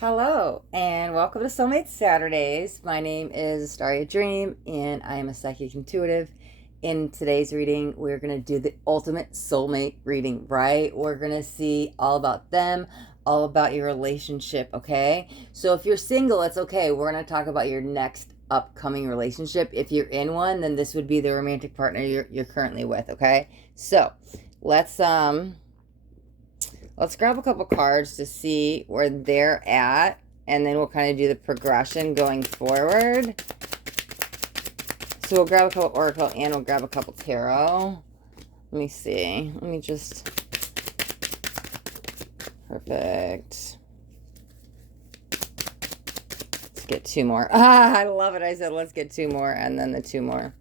Hello, and welcome to Soulmate Saturdays. My name is Astaria Dream, and I am a psychic intuitive. In today's reading, we're going to do the ultimate soulmate reading, right? We're going to see all about them, all about your relationship, okay? So if you're single, it's okay. We're going to talk about your next upcoming relationship. If you're in one, then this would be the romantic partner you're currently with, okay? So let's grab a couple cards to see where they're at, and then we'll kind of do the progression going forward. So we'll grab a couple oracle and we'll grab a couple tarot. Let me see. Let me just... Perfect. Let's get two more. Ah, I love it. I said let's get two more, and then the two more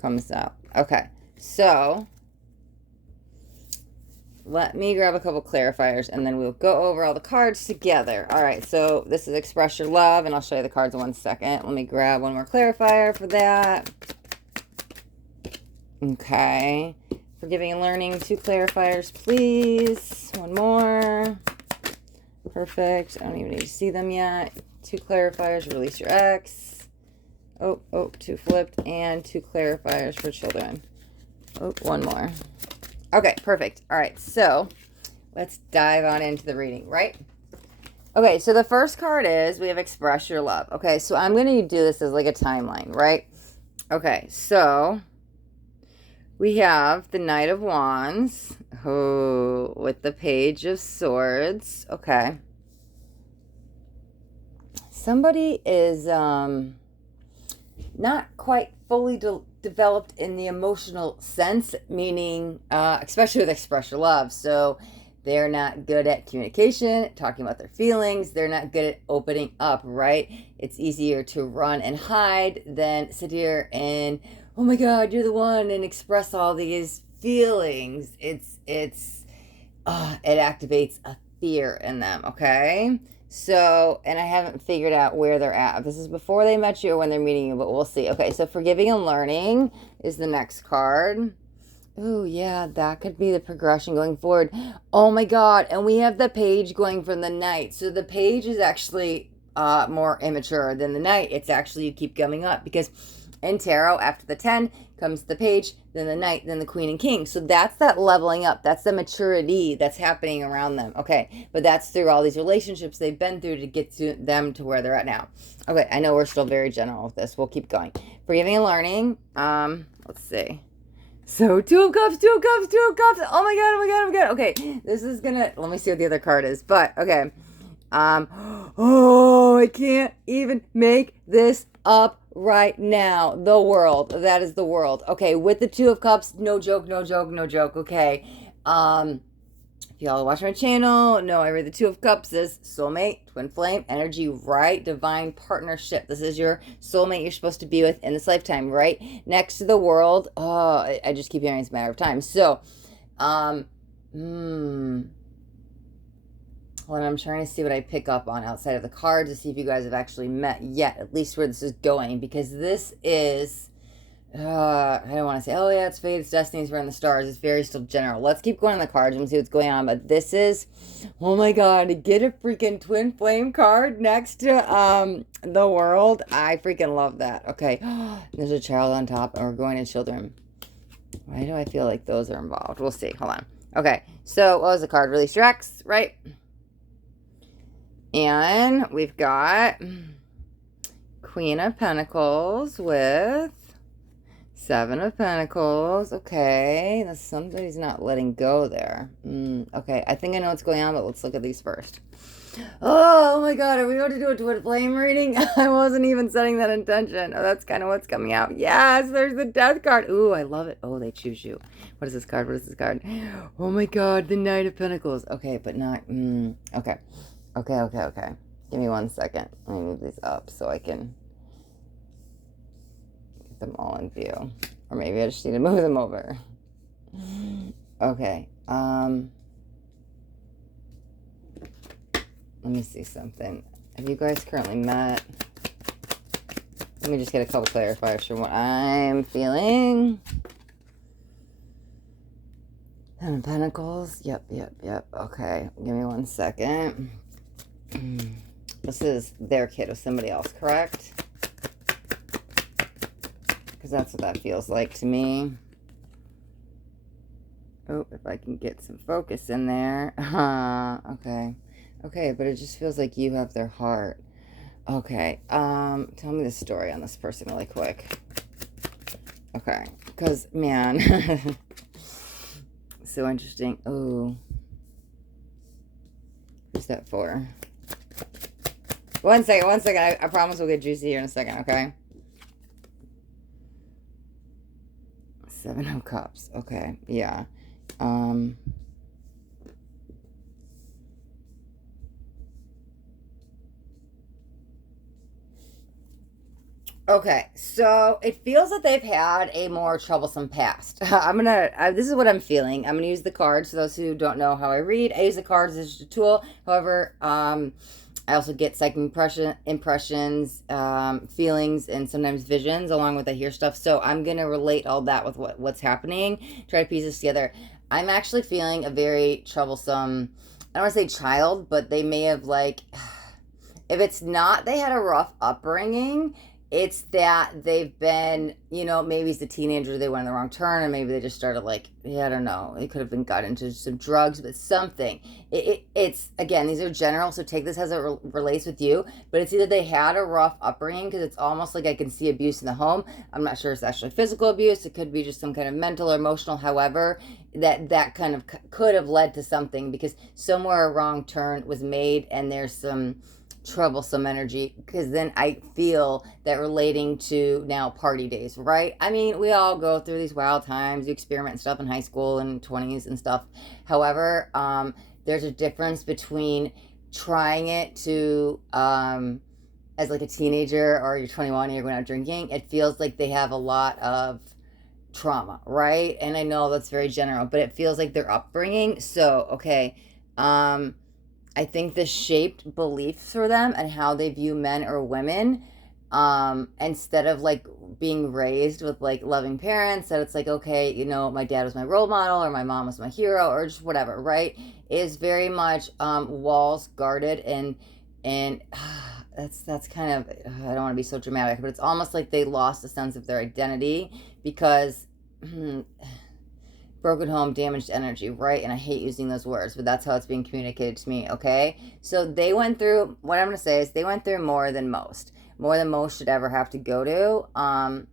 comes out. Okay, so... let me grab a couple clarifiers, and then we'll go over all the cards together. All right, so this is Express Your Love, and I'll show you the cards in 1 second. Let me grab one more clarifier for that. Okay. Forgiving and Learning, 2 clarifiers, please. One more. Perfect. I don't even need to see them yet. 2 clarifiers, Release Your Ex. Oh, 2 flipped, and 2 clarifiers for children. Oh, one more. Okay, perfect. All right, so let's dive on into the reading, right? Okay, so the first card is we have Express Your Love. Okay, so I'm going to do this as like a timeline, right? Okay, so we have the Knight of Wands, with the Page of Swords. Okay. Somebody is not quite fully developed in the emotional sense, meaning especially with Express Your Love. So they're not good at communication, talking about their feelings. They're not good at opening up, right? It's easier to run and hide than sit here and, oh my God, you're the one, and express all these feelings. It activates a fear in them, okay? So, and I haven't figured out where they're at. If this is before they met you or when they're meeting you, but we'll see. Okay, so Forgiving and Learning is the next card. Oh, yeah, that could be the progression going forward. Oh, my God. And we have the Page going from the Knight. So the Page is actually more immature than the Knight. It's actually, you keep coming up, because in tarot, after the 10 comes the Page, then the Knight, then the Queen and King. So that's that leveling up. That's the maturity that's happening around them. Okay, but that's through all these relationships they've been through to get to them to where they're at now. Okay, I know we're still very general with this. We'll keep going. Forgiving and Learning. Let's see. So, 2 of Cups, 2 of Cups, 2 of Cups. Oh my God, oh my God, oh my God. Okay, this is gonna... let me see what the other card is. But, okay. Oh, I can't even make this up right now. The World. That is the World. Okay, with the 2 of Cups, no joke, no joke, no joke. Okay. If y'all watch my channel, know I read the 2 of Cups as soulmate, twin flame, energy, right? Divine partnership. This is your soulmate you're supposed to be with in this lifetime, right? Next to the World. Oh, I just keep hearing it's a matter of time. So, well, I'm trying to see what I pick up on outside of the cards to see if you guys have actually met yet, at least where this is going, because this is, I don't want to say, oh yeah, it's fate, it's destiny, it's in the stars. It's very still general. Let's keep going on the cards and see what's going on. But this is, oh my God, to get a freaking twin flame card next to the World. I freaking love that. Okay, there's a child on top, and we're going to children. Why do I feel like those are involved? We'll see. Hold on. Okay, so what was the card? Release your ex, right? And we've got Queen of Pentacles with 7 of Pentacles. Okay, that's somebody's not letting go there. Okay, I think I know what's going on, but let's look at these first. Oh my God, are we going to do a twin flame reading? I wasn't even setting that intention. Oh, that's kind of what's coming out. Yes, there's the Death card. Ooh, I love it. Oh, they choose you. What is this card? What is this card? Oh my God, the Knight of Pentacles. Okay, but not... okay. Okay. Give me 1 second. Let me move these up so I can get them all in view. Or maybe I just need to move them over. Okay. Let me see something. Have you guys currently met? Let me just get a couple clarifiers from what I'm feeling. 10 of Pentacles. Yep. Okay. Give me 1 second. This is their kid with somebody else, correct? Because that's what that feels like to me. Oh, if I can get some focus in there. Okay. Okay, but it just feels like you have their heart. Okay. Tell me the story on this person really quick. Okay. Because, man. So interesting. Oh. Who's that for? One second. I promise we'll get juicy here in a second, okay? 7 of Cups. Okay. Yeah. Okay, so it feels that they've had a more troublesome past. This is what I'm feeling. I'm gonna use the cards. For those who don't know how I read, I use the cards as a tool. However, I also get psychic impressions, feelings, and sometimes visions along with I hear stuff. So I'm gonna relate all that with what's happening. Try to piece this together. I'm actually feeling a very troublesome. I don't want to say child, but they may have like. If it's not, they had a rough upbringing. It's that they've been, maybe as a teenager they went in the wrong turn, or maybe they just started like, yeah, I don't know. It could have been got into some drugs, but something. It's again, these are general, so take this as it relates with you. But it's either they had a rough upbringing, because it's almost like I can see abuse in the home. I'm not sure it's actually physical abuse. It could be just some kind of mental or emotional. However, that kind of could have led to something, because somewhere a wrong turn was made, and there's some troublesome energy, because then I feel that relating to now party days, right? I mean, we all go through these wild times. You experiment and stuff in high school and 20s and stuff. However, there's a difference between trying it to as like a teenager, or you're 21 and you're going out drinking. It feels like they have a lot of trauma, right? And I know that's very general, but it feels like their upbringing. So okay, I think this shaped beliefs for them and how they view men or women, instead of like being raised with like loving parents, that it's like, okay, my dad was my role model, or my mom was my hero, or just whatever, right? Is very much walls guarded, and that's kind of, I don't want to be so dramatic, but it's almost like they lost a sense of their identity, because broken home, damaged energy, right? And I hate using those words, but that's how it's being communicated to me, okay? So they went through, what I'm going to say is they went through more than most should ever have to go to.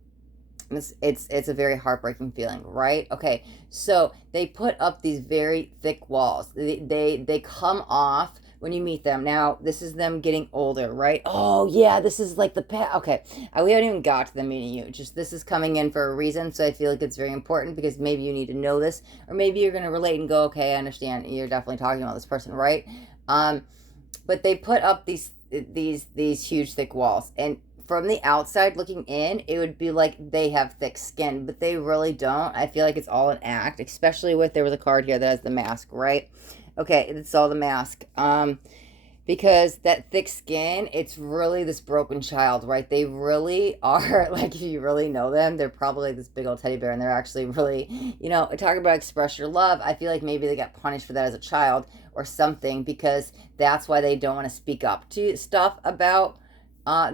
It's a very heartbreaking feeling, right? Okay, so they put up these very thick walls. They come off when you meet them. Now, this is them getting older, right? Oh, yeah, this is like the past. Okay, we haven't even got to them meeting you. Just this is coming in for a reason, so I feel like it's very important, because maybe you need to know this, or maybe you're going to relate and go, okay, I understand. You're definitely talking about this person, right? But they put up these huge, thick walls, and from the outside looking in, it would be like they have thick skin, but they really don't. I feel like it's all an act, especially with, there was a card here that has the mask, right? Okay, it's all the mask. Because that thick skin, it's really this broken child, right? They really are, like, if you really know them, they're probably like this big old teddy bear, and they're actually really, talking about express your love. I feel like maybe they got punished for that as a child or something, because that's why they don't want to speak up to stuff about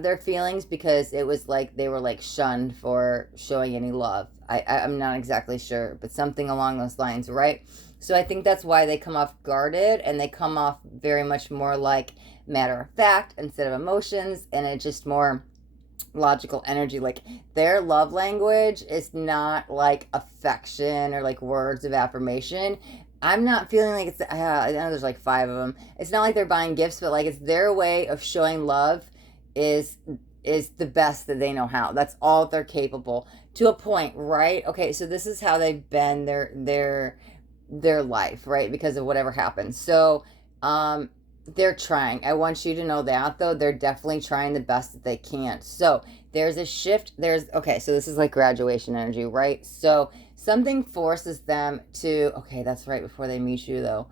their feelings, because it was like they were like shunned for showing any love. I'm not exactly sure, but something along those lines, right? So I think that's why they come off guarded, and they come off very much more like matter of fact instead of emotions, and it's just more logical energy. Like, their love language is not like affection or like words of affirmation. I'm not feeling like it's, I know there's like 5 of them. It's not like they're buying gifts, but like it's their way of showing love is the best that they know how. That's all they're capable to a point, right? Okay, so this is how they've been their life, right? Because of whatever happened. So they're trying. I want you to know that, though. They're definitely trying the best that they can. So there's a shift. Okay, so this is like graduation energy, right? So something forces them to, okay, that's right before they meet you, though.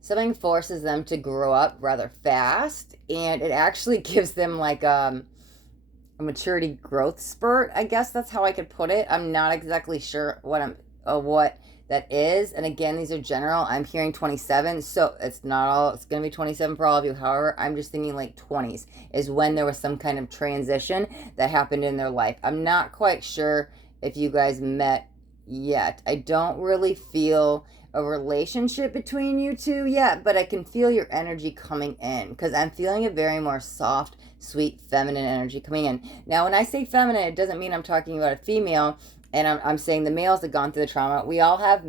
Something forces them to grow up rather fast, and it actually gives them like a maturity growth spurt. I guess that's how I could put it. I'm not exactly sure what that is, and again, these are general, I'm hearing 27, so it's not all, it's going to be 27 for all of you. However, I'm just thinking like 20s is when there was some kind of transition that happened in their life. I'm not quite sure if you guys met yet. I don't really feel a relationship between you two yet, but I can feel your energy coming in because I'm feeling a very more soft, sweet, feminine energy coming in. Now, when I say feminine, it doesn't mean I'm talking about a female, and I'm saying the males that gone through the trauma. We all have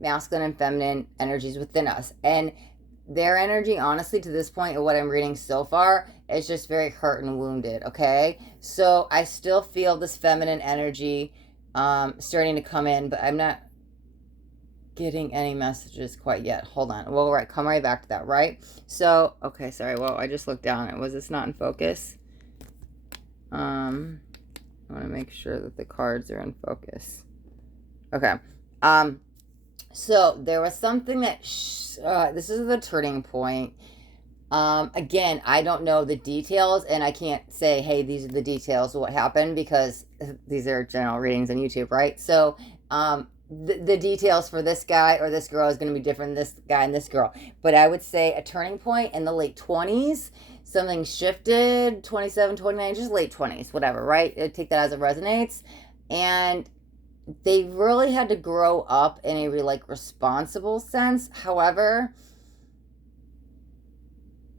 masculine and feminine energies within us, and their energy, honestly, to this point of what I'm reading so far, is just very hurt and wounded. Okay, so I still feel this feminine energy starting to come in, but I'm not getting any messages quite yet. Hold on. Well, right, come right back to that, right? So, okay, sorry. Well, I just looked down. Was this not in focus? I want to make sure that the cards are in focus. Okay. So there was something that this is the turning point. Again, I don't know the details, and I can't say, hey, these are the details of what happened, because these are general readings on YouTube, right? So, the details for this guy or this girl is going to be different than this guy and this girl. But I would say a turning point in the late 20s, something shifted, 27, 29, just late 20s, whatever, right? Take that as it resonates. And they really had to grow up in a like responsible sense. However,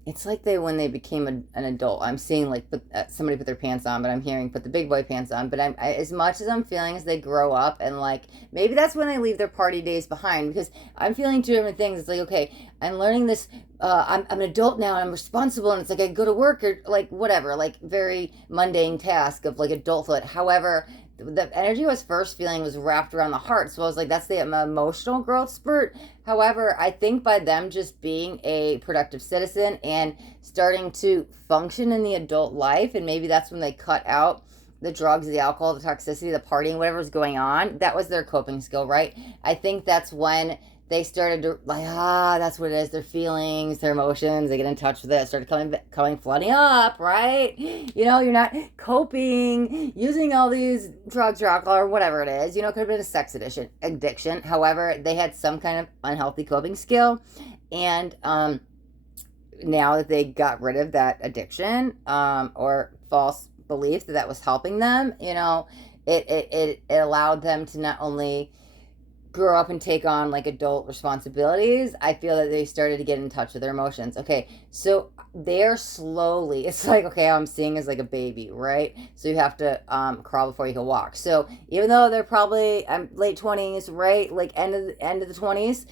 it's like when they became an adult, I'm seeing like somebody put their pants on, but I'm hearing put the big boy pants on. But as much as I'm feeling as they grow up, and like maybe that's when they leave their party days behind, because I'm feeling two different things. It's like, okay, I'm learning this. I'm an adult now, and I'm responsible, and it's like I go to work or like whatever, like very mundane task of like adulthood. However, the energy I was first feeling was wrapped around the heart. So I was like, that's the emotional growth spurt. However, I think by them just being a productive citizen and starting to function in the adult life, and maybe that's when they cut out the drugs, the alcohol, the toxicity, the partying, whatever was going on. That was their coping skill, right? I think that's when they started to like, that's what it is. Their feelings, their emotions, they get in touch with it, started coming flooding up, right? You know, you're not coping using all these drugs or alcohol or whatever it is. You know, it could have been a sex addiction. However, they had some kind of unhealthy coping skill. And now that they got rid of that addiction or false belief that was helping them, you know, it allowed them to not only grow up and take on like adult responsibilities. I feel that they started to get in touch with their emotions. Okay, so they're slowly, it's like, okay, I'm seeing as like a baby, right? So you have to crawl before you can walk. So even though they're probably late 20s, right, like end of the 20s,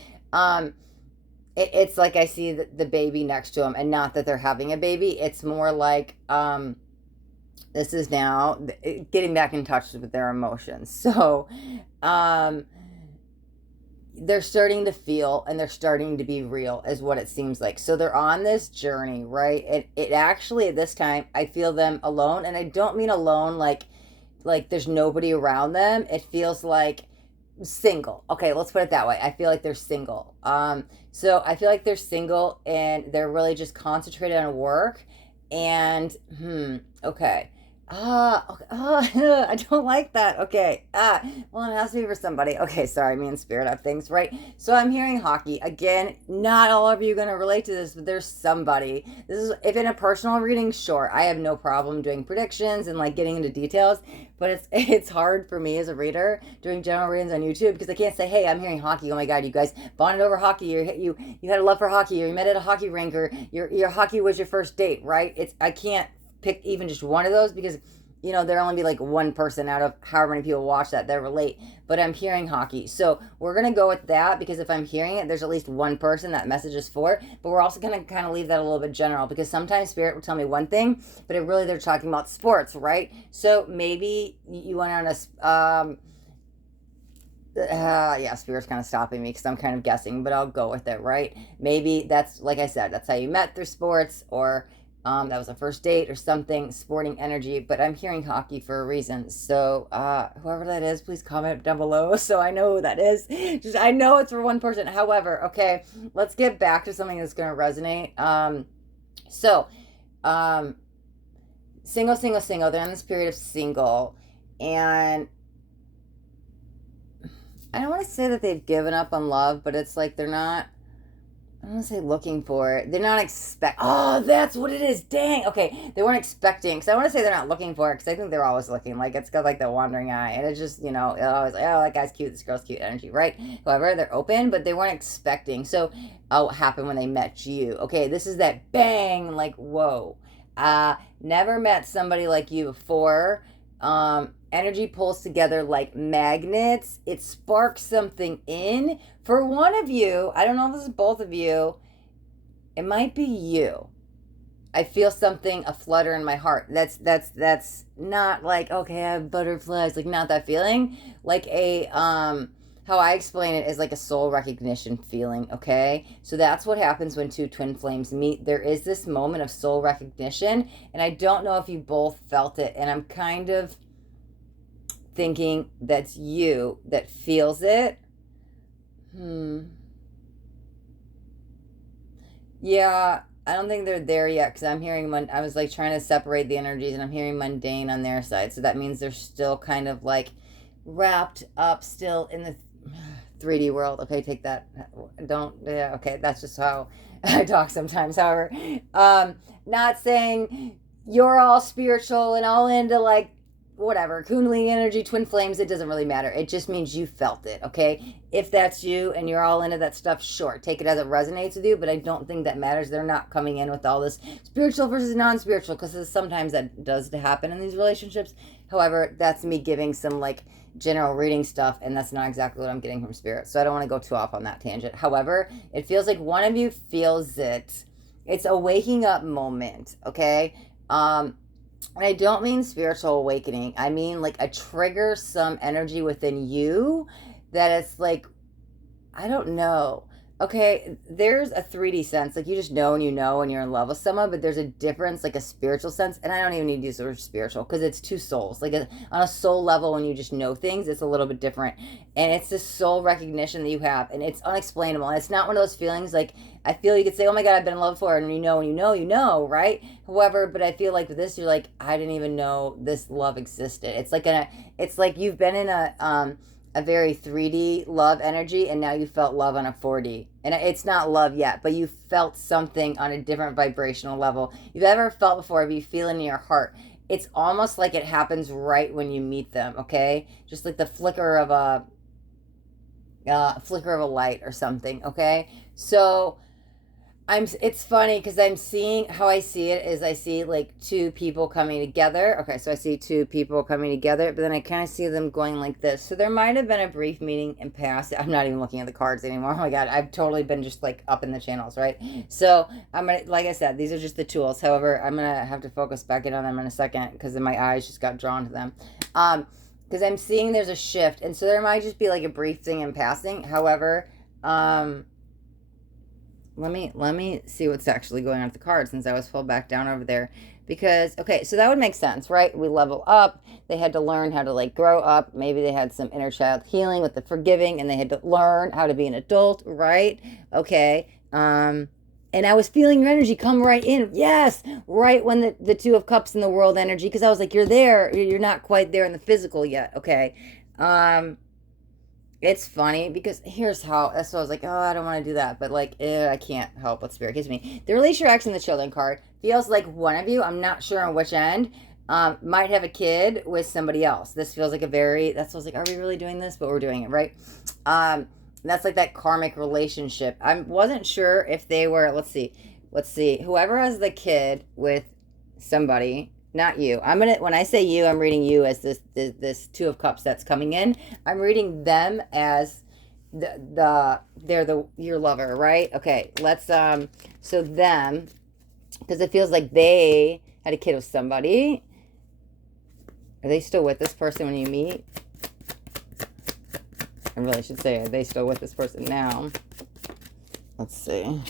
it's like I see the baby next to them, and not that they're having a baby. It's more like this is now getting back in touch with their emotions. So they're starting to feel, and they're starting to be real, is what it seems like. So they're on this journey, right? It actually, at this time, I feel them alone, and I don't mean alone like there's nobody around them. It feels like single. Okay, let's put it that way. I feel like they're single. So I feel like they're single, and they're really just concentrated on work. And okay. Okay. I don't like that. Okay. Well, it has to be for somebody. Okay, sorry, me and spirit have things, right? So I'm hearing hockey. Again, not all of you are going to relate to this, but there's somebody. This is, if in a personal reading, sure, I have no problem doing predictions and like getting into details, but it's hard for me as a reader doing general readings on YouTube, because I can't say, hey, I'm hearing hockey. Oh my God, you guys bonded over hockey, or you had a love for hockey, or you met at a hockey rink, or your hockey was your first date, right? I can't pick even just one of those, because you know there'll only be like one person out of however many people watch that relate. But I'm hearing hockey, so we're gonna go with that, because if I'm hearing it, there's at least one person that message is for. But we're also gonna kind of leave that a little bit general, because sometimes spirit will tell me one thing, but it really, they're talking about sports, right? So maybe you went on yeah, spirit's kind of stopping me because I'm kind of guessing, but I'll go with it, right? Maybe that's, like I said, that's how you met, through sports, or that was a first date or something, sporting energy. But I'm hearing hockey for a reason. So whoever that is, please comment down below so I know who that is. Just, I know it's for one person. However, okay, let's get back to something that's going to resonate. Single. They're in this period of single. And I don't want to say that they've given up on love, but it's like they're not, I don't want to say looking for it. They're not oh, that's what it is. Dang. Okay. They weren't expecting. Because I want to say they're not looking for it. Because I think they're always looking. Like, it's got like the wandering eye. And it's just, it always like, oh, that guy's cute. This girl's cute energy, right? However, they're open, but they weren't expecting. So, what happened when they met you? Okay. This is that bang. Like, whoa. Never met somebody like you before. Energy pulls together like magnets. It sparks something in. For one of you, I don't know if this is both of you, it might be you. I feel something, a flutter in my heart. That's not like, okay, I have butterflies, like not that feeling. Like how I explain it is like a soul recognition feeling, okay? So that's what happens when two twin flames meet. There is this moment of soul recognition, and I don't know if you both felt it, and I'm kind of thinking that's you that feels it. Yeah, I don't think they're there yet because I'm hearing, I was like trying to separate the energies and I'm hearing mundane on their side. So that means they're still kind of like wrapped up still in the 3D world. Okay, take that. Yeah, okay, that's just how I talk sometimes. However, not saying you're all spiritual and all into like whatever, Kundalini energy, twin flames, it doesn't really matter. It just means you felt it, okay? If that's you and you're all into that stuff, sure, take it as it resonates with you, but I don't think that matters. They're not coming in with all this spiritual versus non-spiritual, because sometimes that does happen in these relationships. However, that's me giving some like general reading stuff, and that's not exactly what I'm getting from spirit, so I don't want to go too off on that tangent. However, it feels like one of you feels it. It's a waking up moment, okay? And I don't mean spiritual awakening. I mean like a trigger, some energy within you that it's like, I don't know. Okay, there's a 3D sense. Like you just know and you're in love with someone, but there's a difference, like a spiritual sense. And I don't even need to use the word spiritual because it's two souls. Like on a soul level, when you just know things, it's a little bit different. And it's this soul recognition that you have. And it's unexplainable. And it's not one of those feelings like, I feel you could say, oh my God, I've been in love before. And you know, right? However, but I feel like with this, you're like, I didn't even know this love existed. It's like you've been in a very 3D love energy, and now you felt love on a 4D. And it's not love yet, but you felt something on a different vibrational level you've ever felt before. If you feel it in your heart, it's almost like it happens right when you meet them, okay? Just like the flicker of a light or something, okay? So it's funny because I'm seeing, how I see it is I see like two people coming together. Okay, so I see two people coming together, but then I kind of see them going like this. So there might have been a brief meeting in past. I'm not even looking at the cards anymore. Oh my God, I've totally been just like up in the channels, right? So I'm gonna, like I said, these are just the tools. However, I'm gonna have to focus back in on them in a second because my eyes just got drawn to them. Because I'm seeing there's a shift, and so there might just be like a brief thing in passing. However, let me see what's actually going on with the cards since I was pulled back down over there. Because, okay, so that would make sense, right? We level up. They had to learn how to, like, grow up. Maybe they had some inner child healing with the forgiving, and they had to learn how to be an adult, right? Okay. And I was feeling your energy come right in. Yes, right when the Two of Cups in the world energy, because I was like, you're there. You're not quite there in the physical yet, okay? It's funny because here's how, that's what I was like, oh, I don't want to do that. But like, I can't help what spirit gives me. The release your ex in the children card feels like one of you, I'm not sure on which end, might have a kid with somebody else. This feels like that's what I was like, are we really doing this? But we're doing it, right? That's like that karmic relationship. I wasn't sure if they were, let's see, whoever has the kid with somebody, not you. When I say you, I'm reading you as this Two of Cups that's coming in. I'm reading them as your lover, right? Okay, let's so them, because it feels like they had a kid with somebody. Are they still with this person when you meet? I really should say, are they still with this person now? Let's see.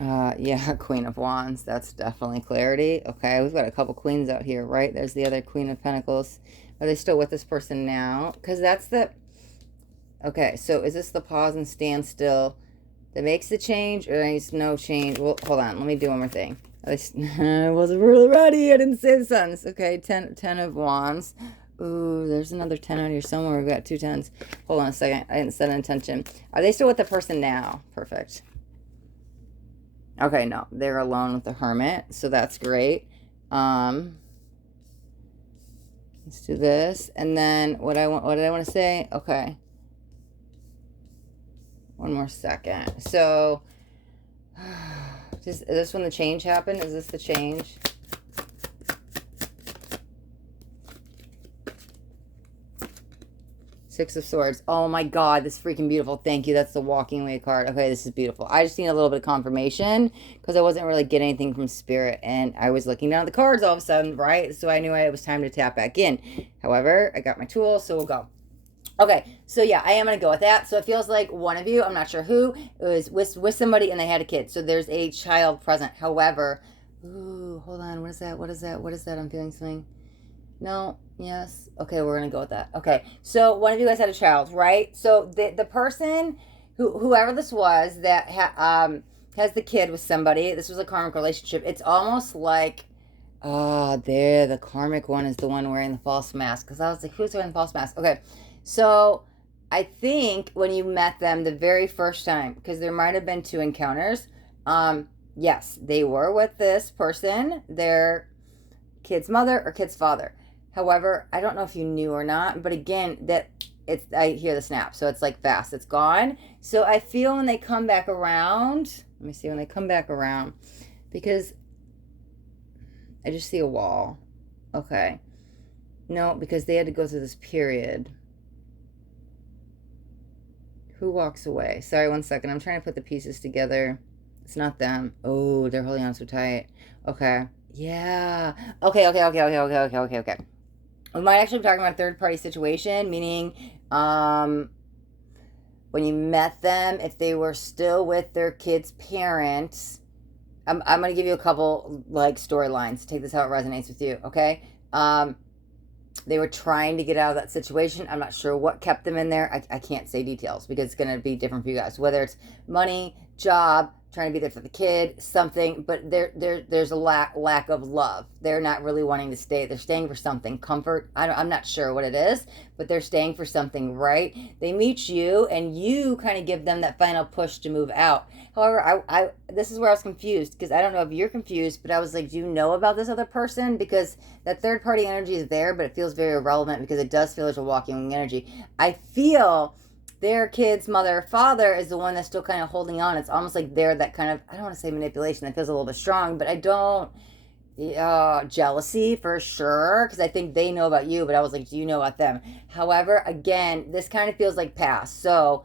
Yeah, Queen of Wands. That's definitely clarity. Okay, we've got a couple queens out here, right? There's the other Queen of Pentacles. Are they still with this person now? Because that's the... Okay, so is this the pause and stand still that makes the change, or there's no change? Well, hold on. Let me do one more thing. I wasn't really ready. I didn't say the sentence. Okay, Ten of Wands. Ooh, there's another 10 out here somewhere. We've got 2 10s. Hold on a second. I didn't set an intention. Are they still with the person now? Perfect. Okay, no. They're alone with the hermit, so that's great. Let's do this. And then what did I want to say? Okay. One more second. So, is this when the change happened? Is this the change? Six of Swords. Oh my God, this is freaking beautiful. Thank you. That's the walking away card. Okay, this is beautiful. I just need a little bit of confirmation because I wasn't really getting anything from Spirit, and I was looking down at the cards all of a sudden, right? So I knew it was time to tap back in. However, I got my tool, so we'll go. Okay, so yeah, I am going to go with that. So it feels like one of you, I'm not sure who, it was with somebody and they had a kid. So there's a child present. However, ooh, hold on. What is that? What is that? What is that? I'm feeling something. No, yes. Okay, we're going to go with that. Okay, so one of you guys had a child, right? So the person, whoever this was that has the kid with somebody, this was a karmic relationship. It's almost like, there, the karmic one is the one wearing the false mask. Because I was like, who's wearing the false mask? Okay. So I think when you met them the very first time, because there might have been 2 encounters, yes, they were with this person, their kid's mother or kid's father. However, I don't know if you knew or not, but again, I hear the snap, so it's like fast, it's gone. So I feel when they come back around, let me see, when they come back around, because I just see a wall. Okay. No, because they had to go through this period. Who walks away? Sorry, one second. I'm trying to put the pieces together. It's not them. Oh, they're holding on so tight. Okay. Yeah. Okay. We might actually be talking about a third-party situation, meaning when you met them, if they were still with their kid's parents, I'm going to give you a couple, like, storylines. Take this how it resonates with you, okay? They were trying to get out of that situation. I'm not sure what kept them in there. I can't say details because it's going to be different for you guys. Whether it's money, job, trying to be there for the kid, something, but there's a lack of love. They're not really wanting to stay. They're staying for something, comfort. I'm not sure what it is, but they're staying for something, right? They meet you, and you kind of give them that final push to move out. However, I this is where I was confused, because I don't know if you're confused, but I was like, do you know about this other person? Because that third party energy is there, but it feels very irrelevant because it does feel like a walking energy. I feel their kid's mother or father is the one that's still kind of holding on. It's almost like they're that kind of, I don't want to say manipulation, that feels a little bit strong, but I don't, jealousy for sure, because I think they know about you, but I was like, do you know about them? However, again, this kind of feels like past. So,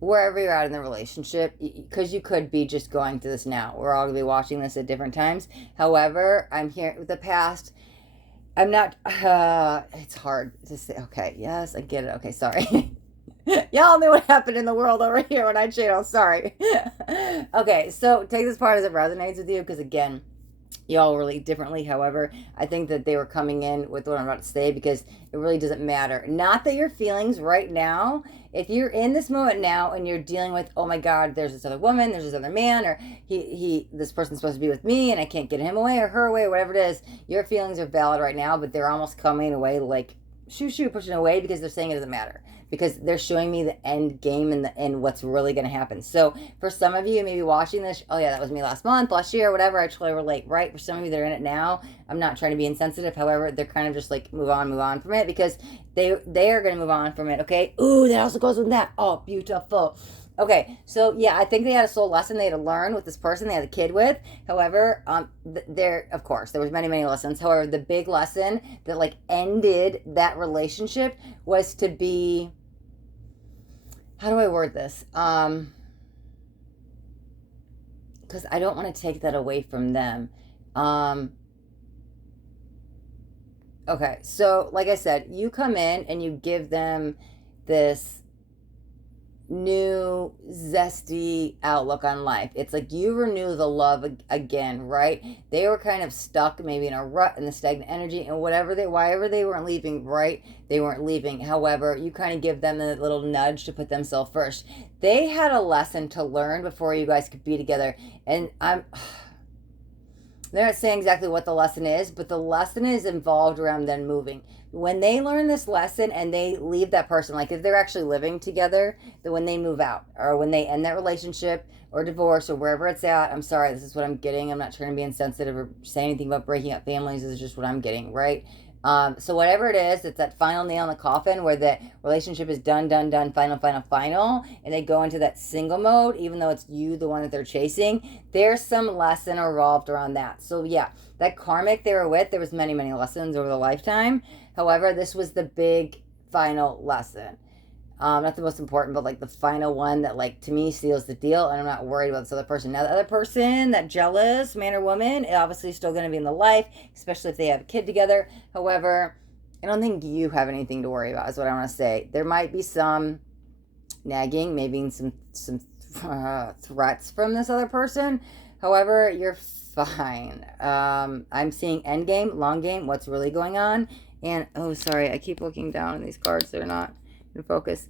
wherever you're at in the relationship, because you could be just going through this now. We're all going to be watching this at different times. However, I'm here with the past. I'm not, it's hard to say. Okay, yes, I get it. Okay, sorry. Y'all knew what happened in the world over here when I channeled. Sorry. Okay, so take this part as it resonates with you, because again, y'all relate differently. However, I think that they were coming in with what I'm about to say because it really doesn't matter. Not that your feelings right now, if you're in this moment now and you're dealing with, oh my God, there's this other woman, there's this other man, or this person's supposed to be with me and I can't get him away or her away, or whatever it is, your feelings are valid right now, but they're almost coming away like shoo, pushing away, because they're saying it doesn't matter. Because they're showing me the end game and what's really going to happen. So for some of you, maybe watching this, oh yeah, that was me last month, last year, whatever, I totally relate, right? For some of you that are in it now, I'm not trying to be insensitive. However, they're kind of just like, move on from it, because they are going to move on from it, okay? Ooh, that also goes with that. Oh, beautiful. Okay, so yeah, I think they had a soul lesson they had to learn with this person they had a kid with. However, there, of course, there was many lessons. However, the big lesson that like ended that relationship was to be, how do I word this? Because I don't want to take that away from them. Okay, so like I said, you come in and you give them this new zesty outlook on life. It's like you renew the love again, right? They were kind of stuck maybe in a rut in the stagnant energy, and whatever why they weren't leaving, right? They weren't leaving. However, you kind of give them a little nudge to put themselves first. They had a lesson to learn before you guys could be together, and They're not saying exactly what the lesson is, but the lesson is involved around them moving. When they learn this lesson and they leave that person, like if they're actually living together, then when they move out or when they end that relationship or divorce or wherever it's at, I'm sorry, this is what I'm getting. I'm not trying to be insensitive or say anything about breaking up families. This is just what I'm getting, right? So whatever it is, it's that final nail in the coffin where the relationship is done, done, done, final, final, final, and they go into that single mode, even though it's you, the one that they're chasing. There's some lesson revolved around that. So yeah, that karmic they were with, there was many, many lessons over the lifetime. However, this was the big final lesson. Not the most important, but like the final one that like to me seals the deal, and I'm not worried about this other person. Now the other person, that jealous man or woman, obviously still going to be in the life, especially if they have a kid together. However, I don't think you have anything to worry about. Is what I want to say. There might be some nagging, maybe some threats from this other person. However, you're fine. I'm seeing end game, long game. What's really going on? And oh, sorry, I keep looking down in these cards. They're not in focus.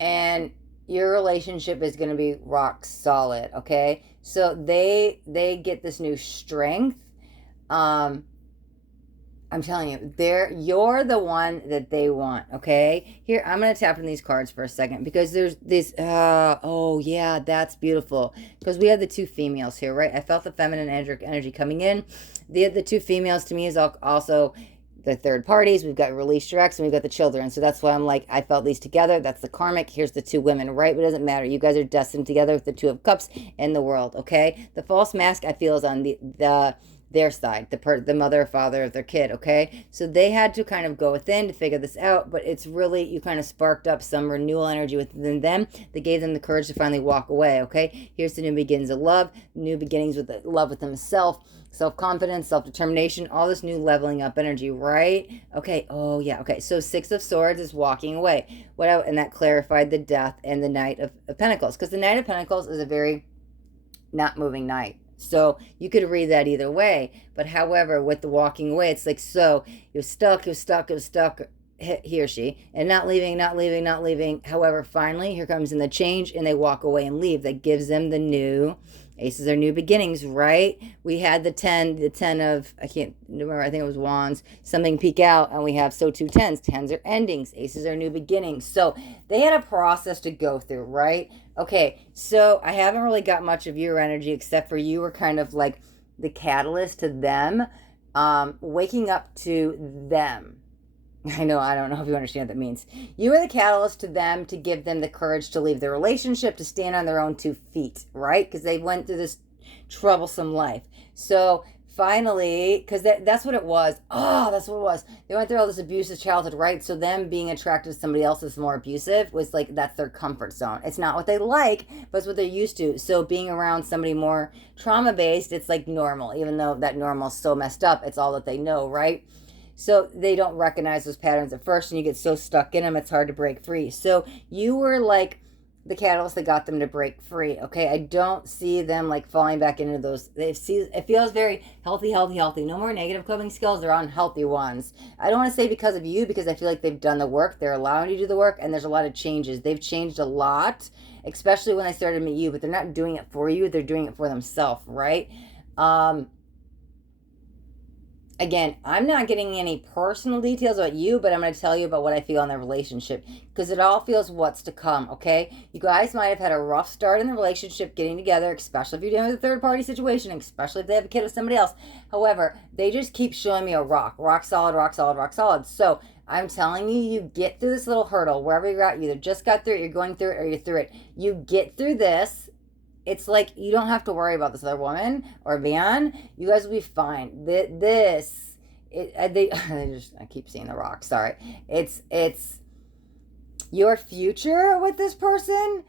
And your relationship is going to be rock solid. Okay, so they get this new strength. I'm telling you, you're the one that they want, okay? Here, I'm going to tap on these cards for a second because there's this, oh yeah, that's beautiful. Because we have the two females here, right? I felt the feminine energy coming in. The two females to me is also the third parties. We've got release directs and we've got the children. So that's why I'm like, I felt these together. That's the karmic. Here's the two women, right? But it doesn't matter. You guys are destined together with the Two of Cups in the world, okay? The false mask I feel is on their side, the mother or father of their kid, okay? So they had to kind of go within to figure this out, but it's really, you kind of sparked up some renewal energy within them that gave them the courage to finally walk away, okay? Here's the new beginnings of love, new beginnings with love with themselves, self-confidence, self-determination, all this new leveling up energy, right? Okay, oh yeah, okay. So Six of Swords is walking away. And that clarified the death and the Knight of Pentacles, because the Knight of Pentacles is a very not moving knight. So you could read that either way. But however, with the walking away, it's like, so you're stuck, he or she, and not leaving. However, finally, here comes in the change, and they walk away and leave. That gives them the new aces are new beginnings, right? We had the 10 of, I can't remember, I think it was wands, something peek out, and we have so two tens. Tens are endings, aces are new beginnings. So they had a process to go through, right? Okay, so I haven't really got much of your energy except for you were kind of like the catalyst to them, waking up to them. I don't know if you understand what that means. You are the catalyst to them to give them the courage to leave their relationship, to stand on their own 2 feet, right? Because they went through this troublesome life. So finally, because that's what it was. Oh, that's what it was. They went through all this abusive childhood, right? So them being attracted to somebody else that's more abusive was like, that's their comfort zone. It's not what they like, but it's what they're used to. So being around somebody more trauma-based, it's like normal, even though that normal is so messed up. It's all that they know, right? So they don't recognize those patterns at first, and you get so stuck in them, it's hard to break free. So you were like the catalyst that got them to break free, okay? I don't see them like falling back into those. It feels very healthy. No more negative coping skills. They're on healthy ones. I don't want to say because of you, because I feel like they've done the work. They're allowing you to do the work, and there's a lot of changes. They've changed a lot, especially when I started to meet you, but they're not doing it for you. They're doing it for themselves, right? Again, I'm not getting any personal details about you, but I'm going to tell you about what I feel in the relationship, because it all feels what's to come, okay? You guys might have had a rough start in the relationship getting together, especially if you're dealing with a third-party situation, especially if they have a kid with somebody else. However, they just keep showing me a rock solid. So I'm telling you, you get through this little hurdle, wherever you're at. You either just got through it, you're going through it, or you're through it. You get through this. It's like you don't have to worry about this other woman or man. You guys will be fine. I keep seeing the rock. Sorry. It's your future with this person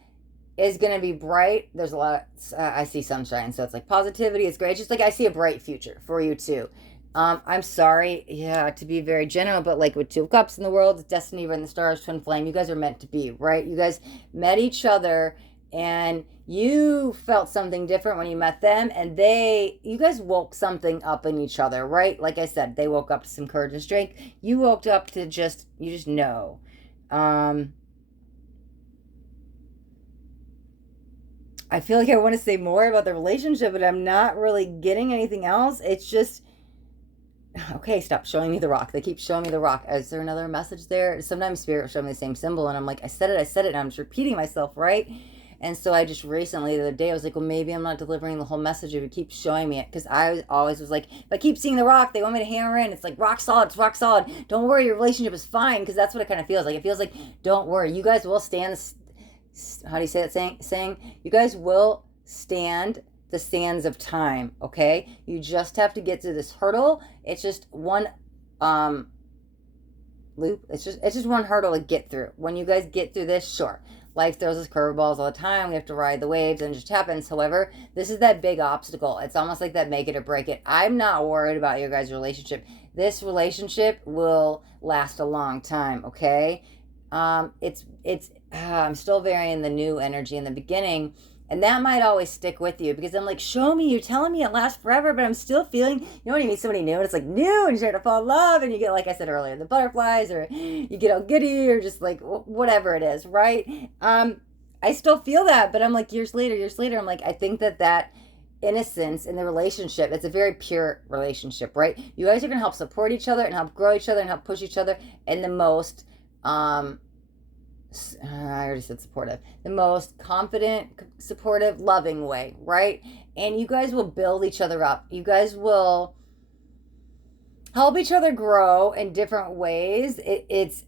is going to be bright. There's a lot of, I see sunshine. So it's like positivity. It's great. It's just like I see a bright future for you too. I'm sorry, to be very general, but like with 2 of Cups in the world, destiny, in the stars, twin flame, you guys are meant to be, right? You guys met each other, and you felt something different when you met them, and you guys woke something up in each other, right? Like I said, they woke up to some courage and strength. You woke up to you just know. I feel like I want to say more about the relationship, but I'm not really getting anything else. It's just, okay, stop showing me the rock. They keep showing me the rock. Is there another message there? Sometimes spirit will show me the same symbol, and I'm like, I said it, and I'm just repeating myself, right? And so I just recently, the other day, I was like, well, maybe I'm not delivering the whole message if you keep showing me it. Because I always was like, if I keep seeing the rock, they want me to hammer in. It's like, rock solid, it's rock solid. Don't worry, your relationship is fine. Because that's what it kind of feels like. It feels like, don't worry, you guys will stand, how do you say that saying? You guys will stand the sands of time, okay? You just have to get through this hurdle. It's just one loop. It's just one hurdle to get through. When you guys get through this, sure. Life throws us curveballs all the time. We have to ride the waves and it just happens. However, this is that big obstacle. It's almost like that make it or break it. I'm not worried about your guys' relationship. This relationship will last a long time, okay? I'm still very in the new energy in the beginning, and that might always stick with you because I'm like, show me, you're telling me it lasts forever, but I'm still feeling, you know, when you meet somebody new and it's like new and you start to fall in love and you get, like I said earlier, the butterflies, or you get all giddy, or just like whatever it is, right? I still feel that, but I'm like, years later, I'm like, I think that innocence in the relationship, it's a very pure relationship, right? You guys are going to help support each other and help grow each other and help push each other in the most I already said supportive, the most confident, supportive, loving way, right? And you guys will build each other up. You guys will help each other grow in different ways. It's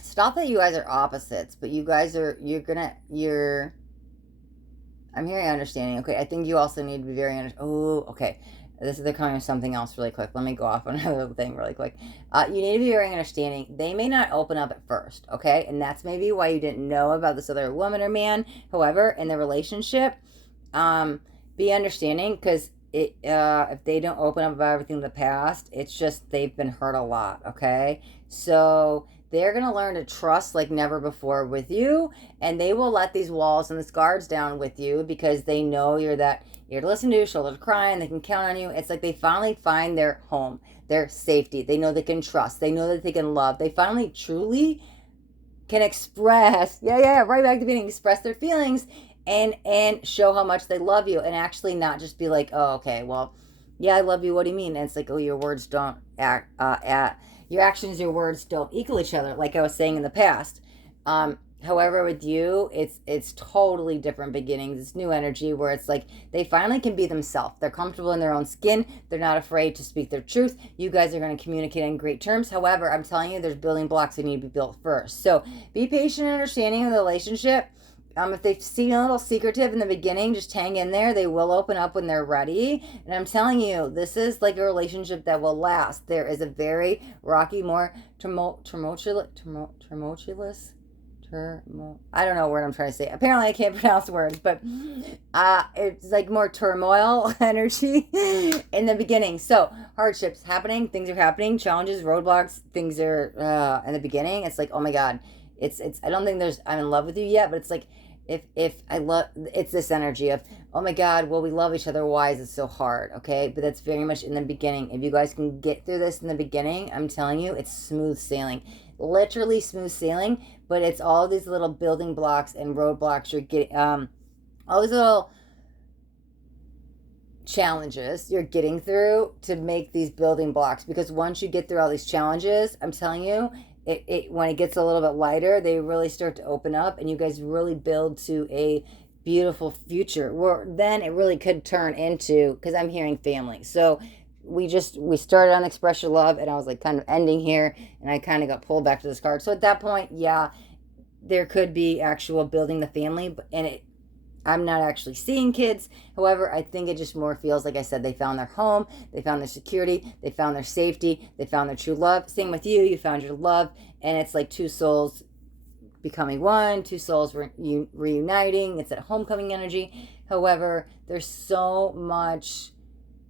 stop that you guys are opposites, but you guys are, I'm hearing understanding. Okay, I think you also need to be very okay. They're coming with something else really quick. Let me go off on another thing really quick. You need to be very understanding. They may not open up at first, okay? And that's maybe why you didn't know about this other woman or man. However, in the relationship, be understanding, because if they don't open up about everything in the past, it's just they've been hurt a lot, okay? So they're going to learn to trust like never before with you, and they will let these walls and these guards down with you because they know you're to listen to, shoulder to cry, and they can count on you. It's like they finally find their home, their safety. They know they can trust. They know that they can love. They finally truly can express, right back to the beginning, express their feelings and show how much they love you, and actually not just be like, oh, okay, well, yeah, I love you. What do you mean? And it's like, oh, your words don't your actions, your words don't equal each other, like I was saying in the past. However, with you, it's totally different beginnings. It's new energy where it's like they finally can be themselves. They're comfortable in their own skin. They're not afraid to speak their truth. You guys are going to communicate in great terms. However, I'm telling you, there's building blocks that need to be built first. So be patient and understanding of the relationship. If they seem a little secretive in the beginning, just hang in there. They will open up when they're ready. And I'm telling you, this is like a relationship that will last. There is a very rocky, more tumultuous, I don't know what word I'm trying to say. Apparently I can't pronounce words, but it's like more turmoil energy in the beginning. So hardships happening, things are happening, challenges, roadblocks, things are in the beginning. It's like, oh my God, it's I don't think I'm in love with you yet, but it's like, if I love, it's this energy of, oh my God, well, we love each other, why is it so hard? Okay, but that's very much in the beginning. If you guys can get through this in the beginning, I'm telling you, it's smooth sailing, literally smooth sailing. But it's all these little building blocks and roadblocks you're getting, all these little challenges you're getting through to make these building blocks. Because once you get through all these challenges, I'm telling you, it when it gets a little bit lighter, they really start to open up, and you guys really build to a beautiful future where then it really could turn into, because I'm hearing family. So we started on Express Your Love, and I was like kind of ending here, and I kind of got pulled back to this card. So at that point, yeah, there could be actual building the family, and I'm not actually seeing kids. However, I think it just more feels like I said, they found their home, they found their security, they found their safety, they found their true love. Same with you, you found your love, and it's like two souls becoming one, two souls reuniting. It's that homecoming energy. However, there's so much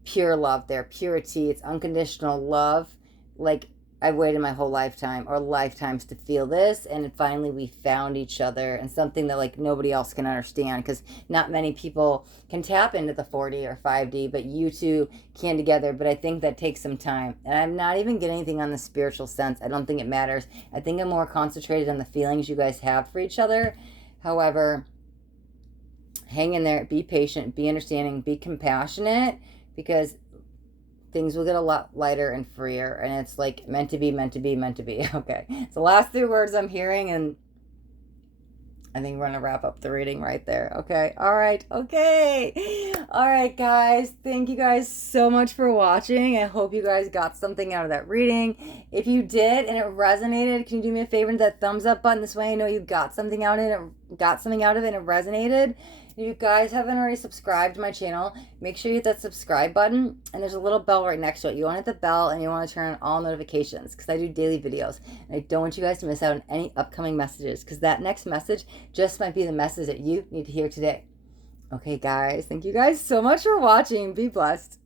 pure love there, purity. It's unconditional love. Like, I've waited my whole lifetime or lifetimes to feel this, and finally we found each other, and something that like nobody else can understand, because not many people can tap into the 4D or 5D, but you two can together. But I think that takes some time, and I'm not even getting anything on the spiritual sense. I don't think it matters. I think I'm more concentrated on the feelings you guys have for each other. However, hang in there, be patient, be understanding, be compassionate, because things will get a lot lighter and freer, and it's like meant to be, meant to be, meant to be. Okay, it's the last 3 words I'm hearing, and I think we're going to wrap up the reading right there. Okay. All right. Okay. All right, guys. Thank you guys so much for watching. I hope you guys got something out of that reading. If you did and it resonated, can you do me a favor and hit that thumbs up button? This way I know you got something out of it. Got something out of it and it resonated. If you guys haven't already subscribed to my channel, make sure you hit that subscribe button, and there's a little bell right next to it. You want to hit the bell, and you want to turn on all notifications, because I do daily videos, and I don't want you guys to miss out on any upcoming messages, because that next message just might be the message that you need to hear today. Okay, guys, thank you guys so much for watching. Be blessed.